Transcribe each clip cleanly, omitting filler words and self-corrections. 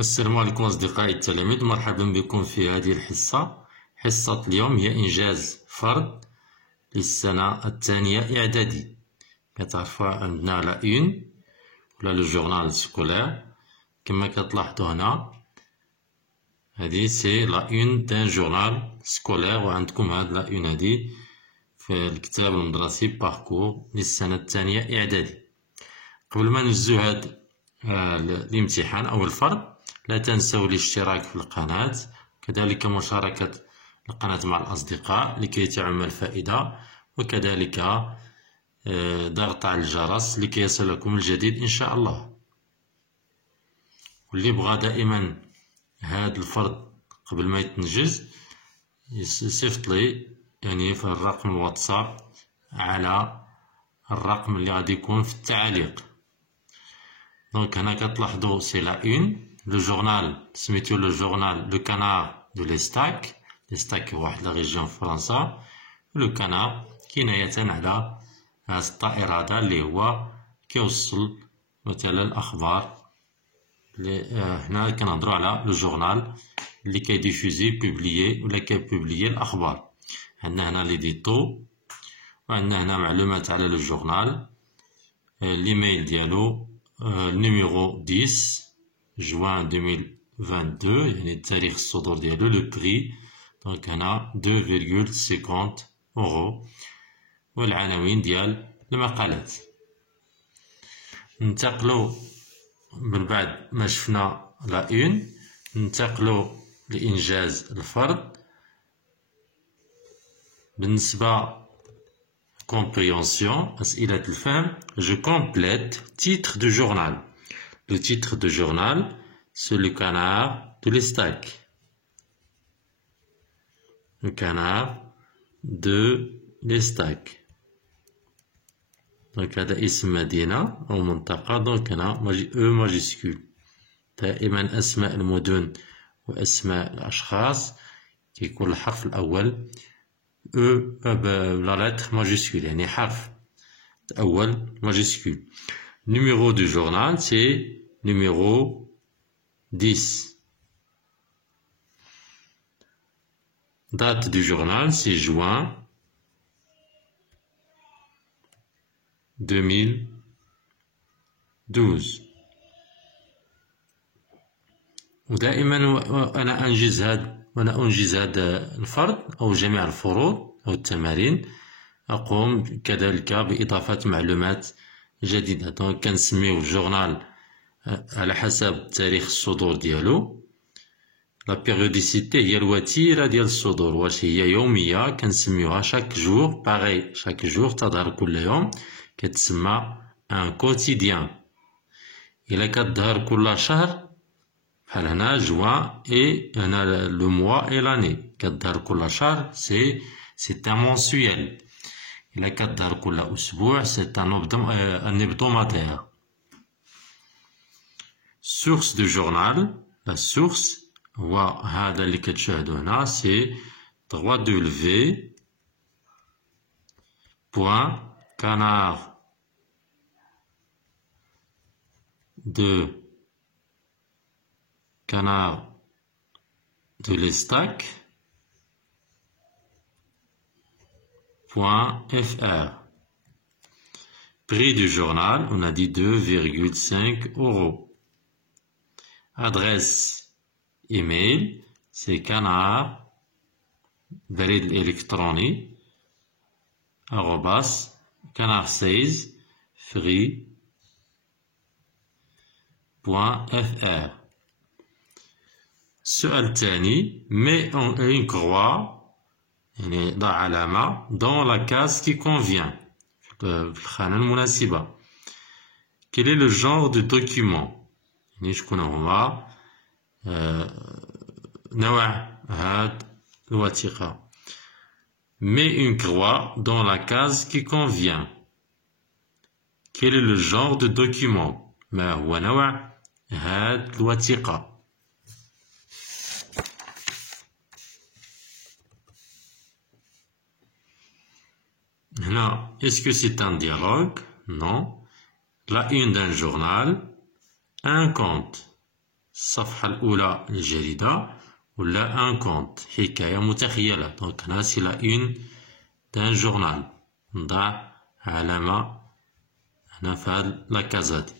السلام عليكم أصدقائي التلاميذ، مرحبا بكم في هذه الحصة. حصة اليوم هي إنجاز فرد للسنة الثانية إعدادي. كتعرفوا عندنا لا أون ولا لو جورنال سكولير. كما كتلاحظوا هنا هذه سي لا أون دان جورنال سكولير، وعندكم هاد لا أون هذه في الكتاب المدرسي باركور للسنة الثانية إعدادي. قبل ما نجزو هاد الامتحان أو الفرد، لا تنسوا الاشتراك في القناة، كذلك مشاركة القناة مع الأصدقاء لكي تعم الفائدة، وكذلك ضغط على الجرس لكي يصلكم الجديد إن شاء الله. واللي بغى دائما هذا الفرد قبل ما يتنجز يصيفط لي يعني في الرقم الواتساب على الرقم اللي غادي يكون في التعليق. دونك هنا كتلاحظوا سي لا أون لو جورنال سميتو لو جورنال لو كانار دو ليستاك. ليستاك هو واحد لا ريجيون في فرنسا. لو كانار كناية على هاد الطائر هذا اللي هو كيوصل مثلا الأخبار. هنا كنهضرو على لو جورنال اللي كيديفوزي بوبليي ولا كيبوبليي الأخبار. عندنا هنا لي ديتو، وعندنا هنا معلومات على لو جورنال. ليميل ديالو numéro 10 juin 2022، يعني تاريخ الصدور ديالو. لو بري دونك هنا 2,50 اورو، والعناوين ديال المقالات. ننتقلوا من بعد ما شفنا لا اون ننتقلوا لإنجاز الفرد. بالنسبة compréhension, أسئلة الفهم. Je complète titre de journal. Le titre de journal, c'est le canard de l'Estac. Le canard de l'Estac. Donc هذا اسم مدينة أو منطقة. دونك هنا او ماجيسكول. دائما أسماء المدن وأسماء الأشخاص كيكون الحرف الأول la lettre majuscule، يعني حرف الأول majuscule. Numéro du journal, c'est numéro 10. Date du journal, c'est juin 2012. ودائما أنا أنجز هذا الفرد أو جميع الفروض أو التمارين، أقوم كذلك بإضافة معلومات جديدة. دونك كنسميو الجورنال على حسب تاريخ الصدور ديالو. لا بيريوديسيتي هي الوتيرة ديال الصدور، واش هي يومية كنسميوها شاك جور باغي، شاك جور تظهر كل يوم كتسمى ان كوتيديان. إلا كتظهر كل شهر بحال هنا جوان اي هنا لو موا اي لاني، كتظهر كل شهر سي ان منسويل. إلا كتظهر كل أسبوع سي ان hebdomadaire. Source de journal، la source هو هذا اللي كتشاهدو هنا، سي www.canard de l'Estac.fr. Prix du journal, on a dit 2,5 euros. Adresse email, c'est canard بريد الإلكتروني @canard16free.fr. السؤال الثاني، mets une croix، يعني ضع علامة dans la case qui convient، في الخانة المناسبة. quel est le genre de document، يعني شكون هو نوع هاد الوثيقة. mets une croix dans la case qui convient. quel est le genre de document، ما هو نوع هاد الوثيقة. هنا est-ce que c'est un dialogue؟ Non. La une d'un journal. Un conte. الصفحة الأولى للجريدة ولا ان كونت حكاية متخيلة. دونك هنا سي لا اون دان جورنال، نضع علامة هنا في هاد لا كازا دي.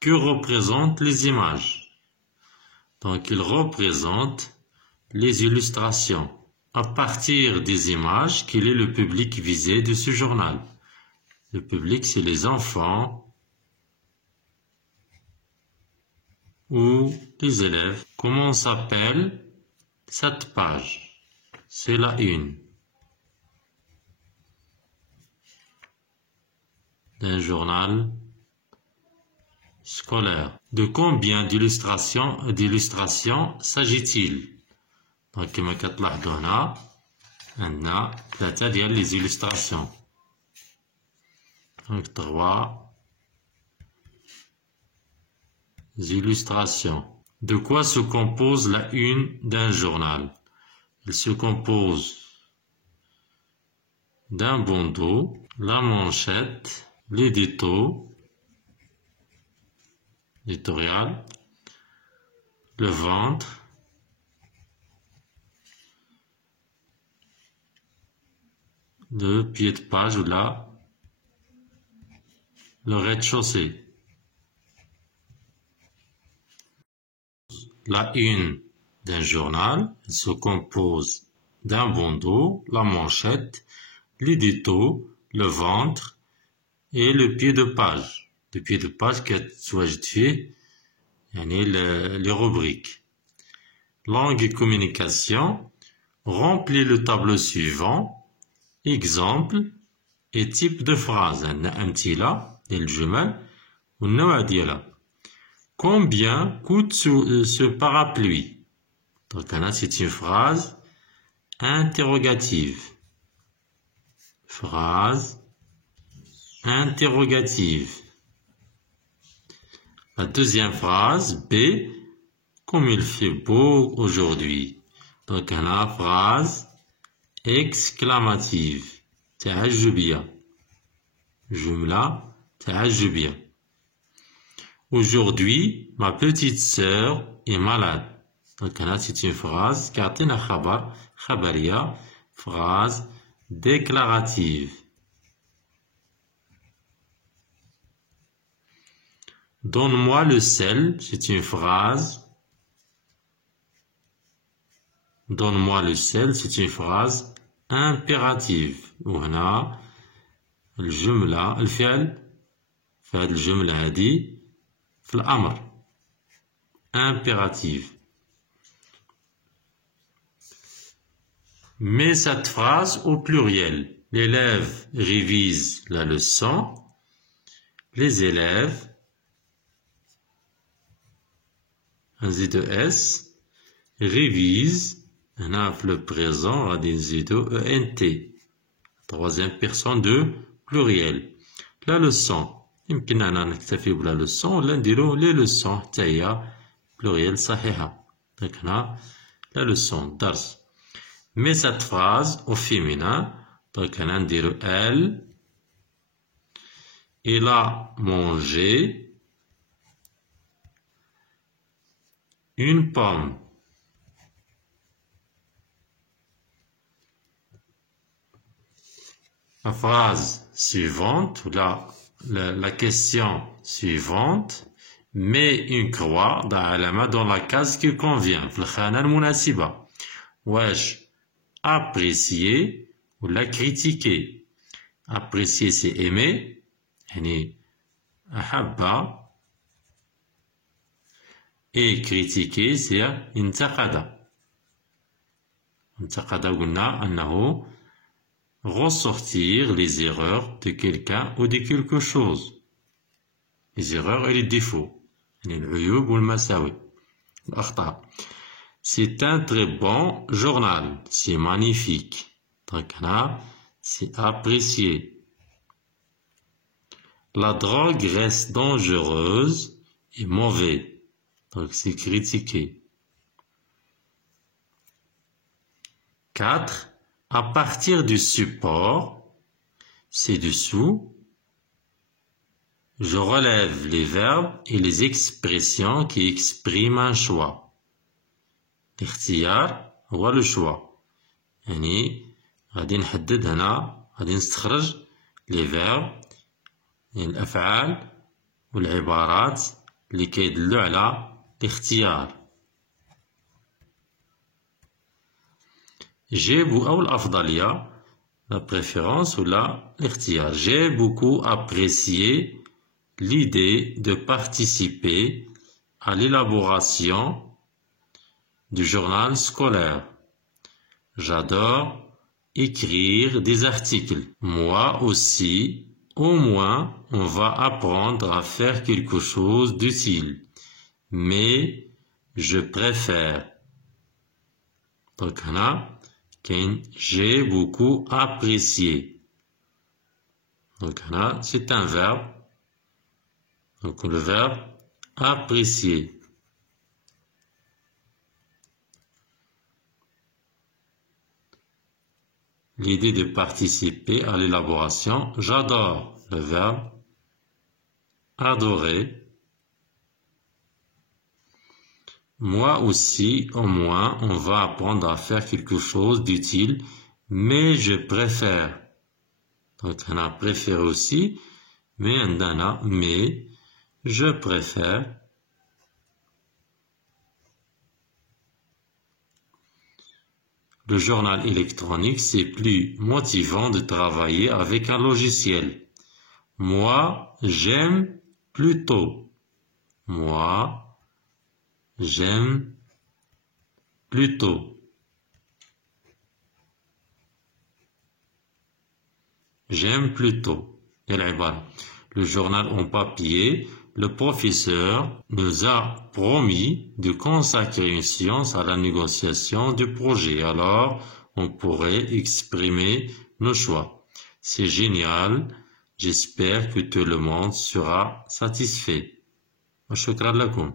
Que représentent les images? Donc il représente les illustrations. À partir des images, quel est le public visé de ce journal? Le public, c'est les enfants ou les élèves. Comment s'appelle cette page? C'est la une d'un journal scolaire. De combien d'illustrations s'agit-il? Donc كما كتلاحظوا هنا عندنا 3 ديال les illustrations. Donc 3 illustrations. De quoi se compose la une d'un journal? Elle se compose d'un bandeau, la manchette, l'édito, l'éditorial, le ventre, le pied de page ou là, le rez-de-chaussée. La une d'un journal se compose d'un bandeau, la manchette, l'édito, le ventre et le pied de page. Le pied de page qui est fait les rubriques. Langue et communication, remplis le tableau suivant. Exemple et type de phrase. أمثلة للجمل والنوع ديالها. Combien coûte ce parapluie? Donc là, c'est une phrase interrogative. Phrase interrogative. La deuxième phrase, B, comme il fait beau aujourd'hui. Donc là, phrase exclamative. تعجبية. جملة تعجبية. Aujourd'hui, ma petite sœur est malade. Donc là, c'est une phrase كيعطينا خبر خبرية. Phrase déclarative. Donne-moi le sel, c'est une phrase. Donne-moi le sel, c'est une phrase impérative. وهنا الجملة الفعل في هذه الجملة هذه في الأمر impérative. Mets cette phrase au pluriel. L'élève révise la leçon. Les élèves نزيدو اس révise هنا في le présent غادي نزيدو ENT. Troisième personne de pluriel. La leçon. يمكن أننا نكتفي بلا leçon ولا نديرو les leçons حتى هي pluriel صحيحة. Donc هنا la leçon درس. Mais cette phrase au féminin. Donc هنا نديرو elle. Il a mangé une pomme. La phrase suivante, ou la question suivante, met une croix dans la case qui convient. في الخانة المناسبة. واش apprécier ou la critiquer. Apprécier c'est aimer. يعني أحب. Et critiquer c'est انتقد. انتقد قلنا أنه ressortir les erreurs de quelqu'un ou de quelque chose. Les erreurs et les défauts. يعني العيوب والمساوئ. الأخطاء. C'est un très bon journal. C'est magnifique. Donc là, c'est apprécié. La drogue reste dangereuse et mauvaise. Donc c'est critiqué. 4. À partir du support ci-dessous, Je relève les verbes et les expressions qui expriment un choix. الاختيار هو le choix. يعني غادي نحدد هنا، غادي نستخرج les verbes، يعني الأفعال والعبارات اللي كيدلوا على الاختيار. أو الأفضلية، la préférence ou l'aختيار. J'ai beaucoup apprécié l'idée de participer à l'élaboration du journal scolaire. J'adore écrire des articles. Moi aussi, au moins, on va apprendre à faire quelque chose d'utile. Mais je préfère. Donc, j'ai beaucoup apprécié. Donc, c'est un verbe. Donc, le verbe apprécier. L'idée de participer à l'élaboration. J'adore. Le verbe adorer. Moi aussi, au moins, on va apprendre à faire quelque chose d'utile, mais je préfère. Donc, on a préféré aussi, mais je préfère. Le journal électronique, c'est plus motivant de travailler avec un logiciel. Moi, j'aime plutôt. Moi, j'aime plutôt. J'aime plutôt. Le journal en papier, le professeur nous a promis de consacrer une séance à la négociation du projet. Alors, on pourrait exprimer nos choix. C'est génial. J'espère que tout le monde sera satisfait. Shukran lakoum.